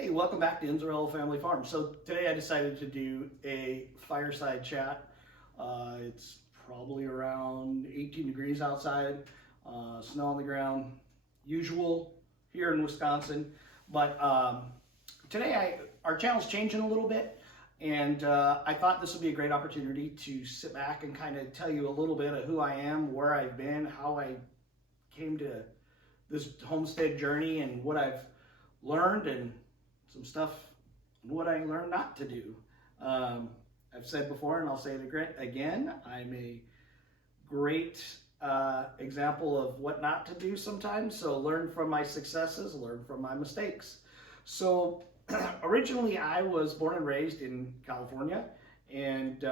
Hey, welcome back to Inzarello Family Farm. So today I decided to do a fireside chat. It's probably around 18 degrees outside, snow on the ground, usual here in Wisconsin. But today our channel's changing a little bit, and I thought this would be a great opportunity to sit back and kind of tell you a little bit of who I am, where I've been, how I came to this homestead journey, and what I've learned and some stuff what I learned not to do. I've said before, and I'll say it again, I'm a great example of what not to do sometimes. So learn from my successes, learn from my mistakes. So originally I was born and raised in California, and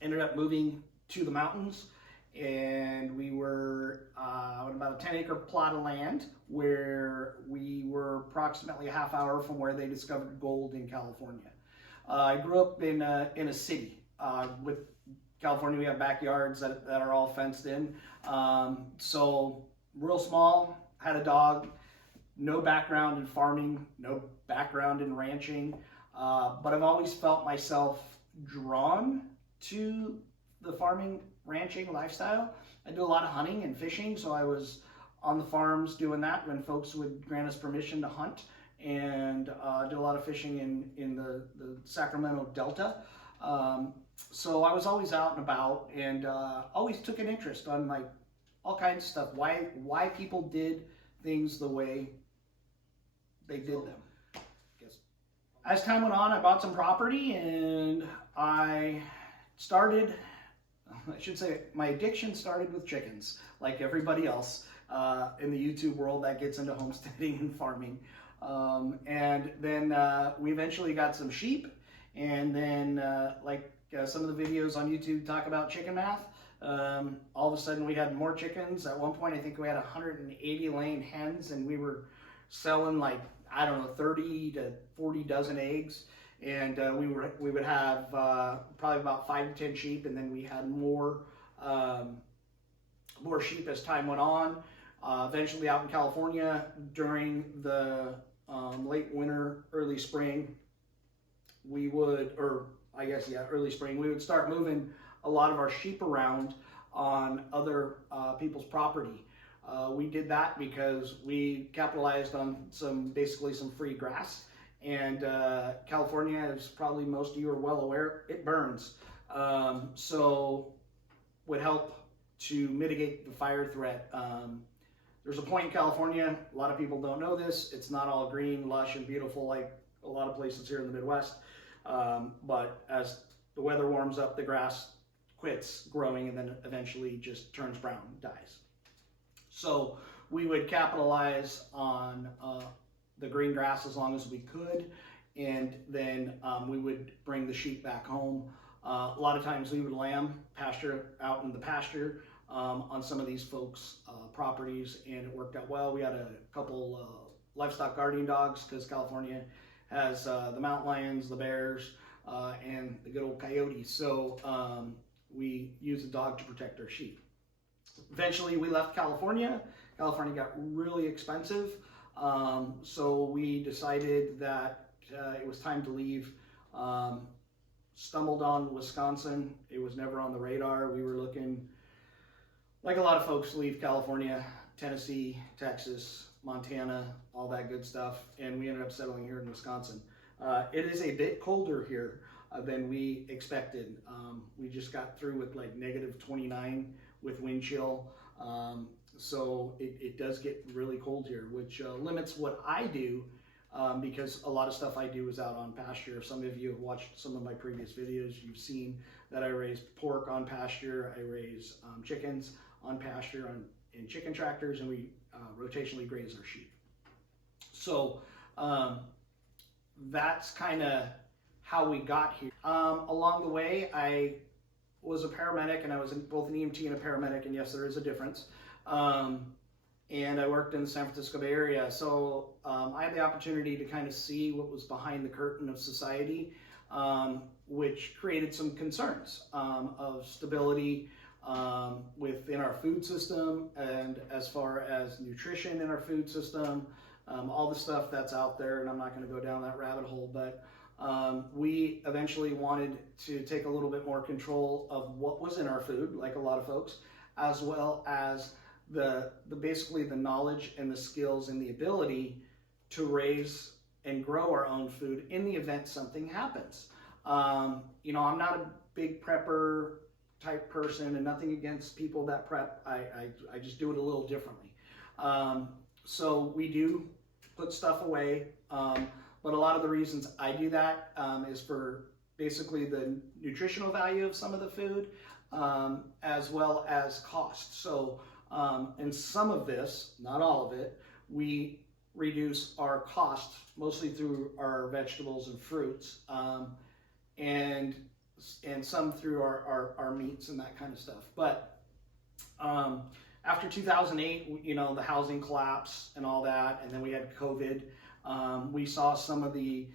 ended up moving to the mountains. And we were on about a 10-acre plot of land where we were approximately a half hour from where they discovered gold in California. I grew up in a city. With California, we have backyards that are all fenced in. So real small, had a dog, no background in farming, no background in ranching, but I've always felt myself drawn to the farming ranching lifestyle. I do a lot of hunting and fishing, so I was on the farms doing that when folks would grant us permission to hunt, and did a lot of fishing in the Sacramento Delta. So I was always out and about, and always took an interest on like all kinds of stuff, why people did things the way they did them. As time went on, I bought some property, and I should say my addiction started with chickens, like everybody else in the YouTube world that gets into homesteading and farming. And then we eventually got some sheep, and then some of the videos on YouTube talk about chicken math. All of a sudden we had more chickens. At one point I think we had 180 laying hens, and we were selling like, I don't know, 30 to 40 dozen eggs. And we would have probably about 5 to 10 sheep, and then we had more sheep as time went on. Eventually, out in California during the late winter, early spring, early spring, we would start moving a lot of our sheep around on other people's property. We did that because we capitalized on basically some free grass. And California, as probably most of you are well aware, it burns. So would help to mitigate the fire threat. There's a point in California, a lot of people don't know this, it's not all green, lush, and beautiful like a lot of places here in the Midwest. But as the weather warms up, the grass quits growing and then eventually just turns brown, dies. So we would capitalize on the green grass as long as we could, and then we would bring the sheep back home. A lot of times we would lamb pasture out in the pasture on some of these folks' properties, and it worked out well. We had a couple livestock guardian dogs because California has the mountain lions, the bears, and the good old coyotes. So we used a dog to protect our sheep. Eventually we left California. California got really expensive. So we decided that it was time to leave. Stumbled on Wisconsin. It was never on the radar. We were looking, like a lot of folks leave California, Tennessee, Texas, Montana, all that good stuff, and we ended up settling here in Wisconsin. It is a bit colder here than we expected. We just got through with like -29 with wind chill. So it does get really cold here, which limits what I do, because a lot of stuff I do is out on pasture. If some of you have watched some of my previous videos, you've seen that I raise pork on pasture, I raise chickens on pasture in chicken tractors, and we rotationally graze our sheep. So that's kind of how we got here. Along the way, I was a paramedic, and I was both an EMT and a paramedic, and yes, there is a difference. And I worked in the San Francisco Bay Area, so I had the opportunity to kind of see what was behind the curtain of society, which created some concerns of stability within our food system, and as far as nutrition in our food system, all the stuff that's out there, and I'm not going to go down that rabbit hole, but we eventually wanted to take a little bit more control of what was in our food, like a lot of folks, as well as the basically the knowledge and the skills and the ability to raise and grow our own food in the event something happens. You know, I'm not a big prepper type person, and nothing against people that prep. I just do it a little differently. So we do put stuff away, but a lot of the reasons I do that is for basically the nutritional value of some of the food, as well as cost. So and some of this, not all of it, we reduce our cost mostly through our vegetables and fruits, and some through our meats and that kind of stuff. But after 2008, you know, the housing collapse and all that, and then we had COVID. We saw some of the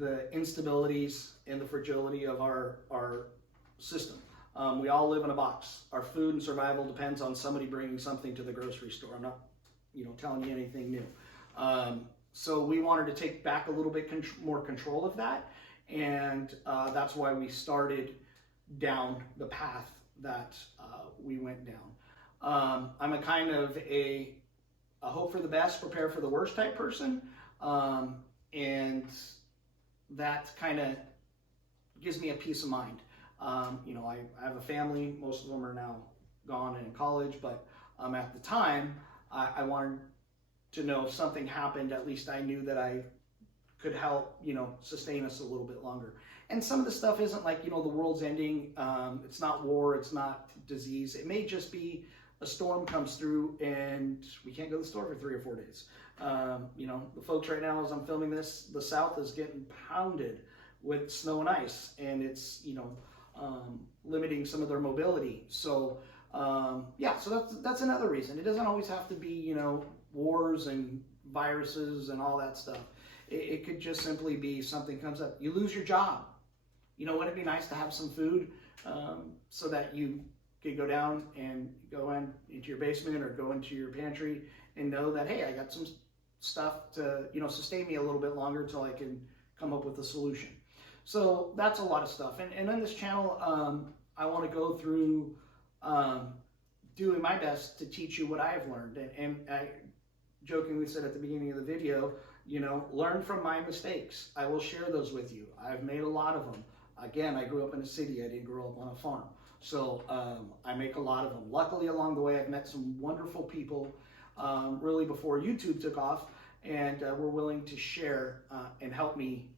instabilities and the fragility of our system. We all live in a box. Our food and survival depends on somebody bringing something to the grocery store. I'm not, you know, telling you anything new. So we wanted to take back a little bit more control of that, and that's why we started down the path that we went down. I'm a kind of a hope for the best, prepare for the worst type person, and that kind of gives me a peace of mind. You know, I have a family. Most of them are now gone and in college, but at the time, I wanted to know if something happened, at least I knew that I could help, you know, sustain us a little bit longer. And some of the stuff isn't like, you know, the world's ending. It's not war. It's not disease. It may just be a storm comes through and we can't go to the store for 3 or 4 days. You know, the folks right now, as I'm filming this, the South is getting pounded with snow and ice, and it's, you know, limiting some of their mobility. So, yeah, so that's another reason. It doesn't always have to be, you know, wars and viruses and all that stuff. It could just simply be something comes up. You lose your job. You know, wouldn't it be nice to have some food so that you could go down and go into your basement or go into your pantry and know that, hey, I got some stuff to, you know, sustain me a little bit longer until I can come up with a solution. So that's a lot of stuff. And on this channel, I want to go through doing my best to teach you what I've learned. And I jokingly said at the beginning of the video, you know, learn from my mistakes. I will share those with you. I've made a lot of them. Again, I grew up in a city. I didn't grow up on a farm. So I make a lot of them. Luckily, along the way, I've met some wonderful people really before YouTube took off, and were willing to share and help me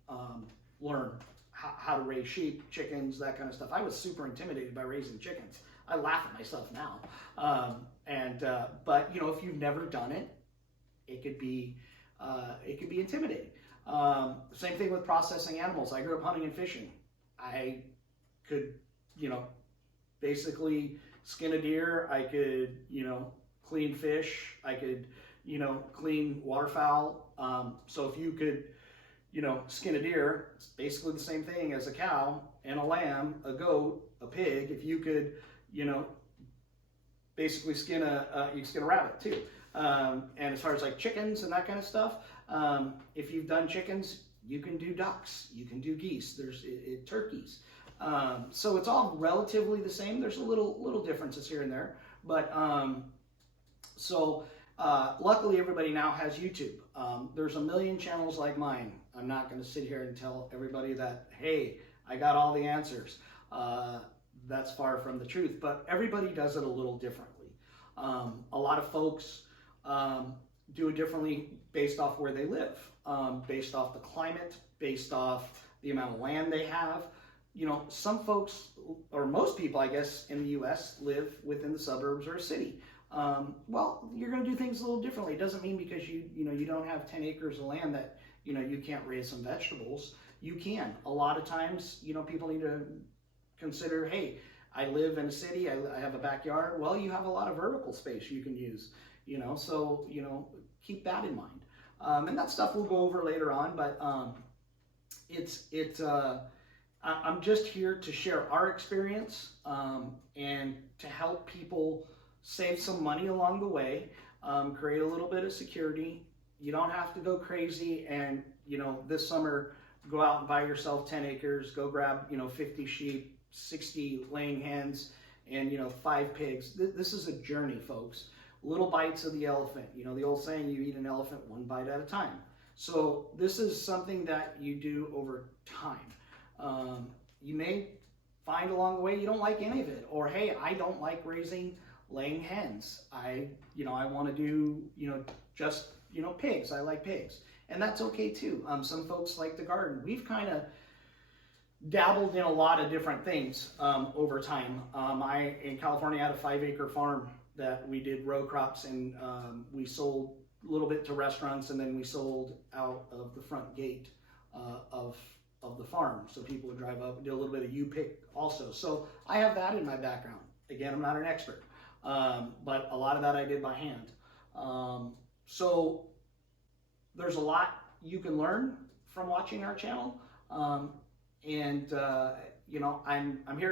learn how to raise sheep, chickens, that kind of stuff. I was super intimidated by raising chickens. I laugh at myself now. But you know, if you've never done it, it could be intimidating. Same thing with processing animals. I grew up hunting and fishing. I could, you know, basically skin a deer. I could, you know, clean fish. I could, you know, clean waterfowl. So if you could, you know, skin a deer, it's basically the same thing as a cow and a lamb, a goat, a pig. If you could, you know, basically you can skin a rabbit too. And as far as like chickens and that kind of stuff, if you've done chickens, you can do ducks, you can do geese, there's turkeys. So it's all relatively the same. There's a little differences here and there, but luckily everybody now has YouTube. There's a million channels like mine. I'm not going to sit here and tell everybody that, hey, I got all the answers. That's far from the truth, but everybody does it a little differently. A lot of folks do it differently based off where they live, based off the climate, based off the amount of land they have. You know, some folks, or most people, I guess, in the U.S. live within the suburbs or a city. Well, you're going to do things a little differently. It doesn't mean because you don't have 10 acres of land that, you know, you can't raise some vegetables. You can. A lot of times, you know, people need to consider, hey, I live in a city, I have a backyard. Well, you have a lot of vertical space you can use, you know, so, you know, keep that in mind. And that stuff we'll go over later on, but I'm just here to share our experience and to help people save some money along the way, create a little bit of security, you don't have to go crazy and, this summer, go out and buy yourself 10 acres, go grab, 50 sheep, 60 laying hens, and, 5 pigs. This is a journey, folks. Little bites of the elephant. The old saying, you eat an elephant one bite at a time. So this is something that you do over time. You may find along the way you don't like any of it, or hey, I don't like raising laying hens. I want to do, just, pigs. I like pigs. And that's okay too. Some folks like to garden. We've kind of dabbled in a lot of different things over time. I, in California, had a 5-acre farm that we did row crops, and we sold a little bit to restaurants, and then we sold out of the front gate of the farm. So people would drive up and do a little bit of U-pick also. So I have that in my background. Again, I'm not an expert, but a lot of that I did by hand. So there's a lot you can learn from watching our channel. I'm here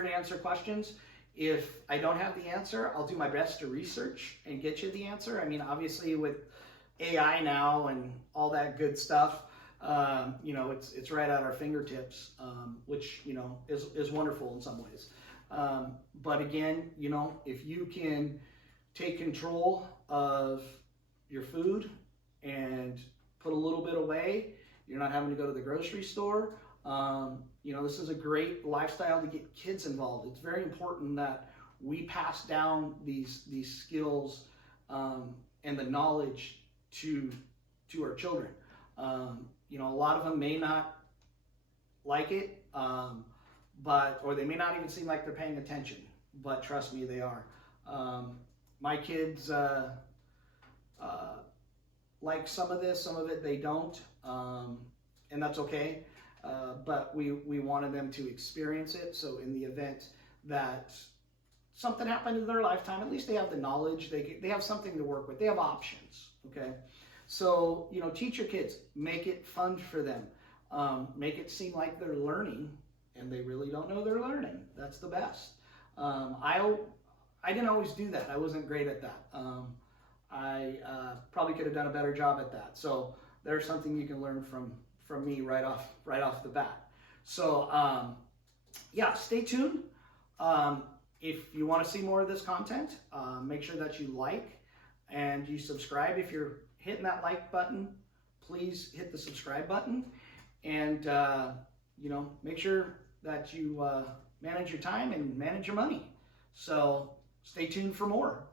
to answer questions. If I don't have the answer, I'll do my best to research and get you the answer. I mean, obviously with AI now and all that good stuff, it's right at our fingertips, which, is wonderful in some ways. But again, if you can take control of your food and put a little bit away, you're not having to go to the grocery store. This is a great lifestyle to get kids involved. It's very important that we pass down these skills and the knowledge to our children. A lot of them may not like it, or they may not even seem like they're paying attention, but trust me, they are. My kids like some of this, some of it they don't, and that's okay. But we wanted them to experience it. So in the event that something happened in their lifetime, at least they have the knowledge, they have something to work with, they have options, okay? So, teach your kids, make it fun for them, make it seem like they're learning, and they really don't know they're learning. That's the best. I didn't always do that. I wasn't great at that. I probably could have done a better job at that. So there's something you can learn from me right off the bat. So stay tuned. If you want to see more of this content, make sure that you like and you subscribe. If you're hitting that like button, please hit the subscribe button, and make sure that you manage your time and manage your money. So stay tuned for more.